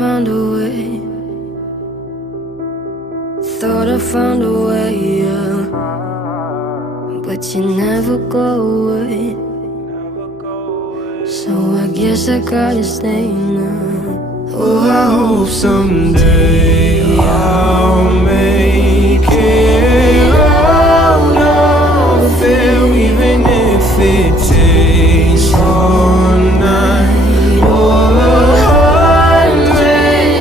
found a way. Thought I found a way, yeah. But you never go away. So I guess I gotta stay now. Oh, I hope someday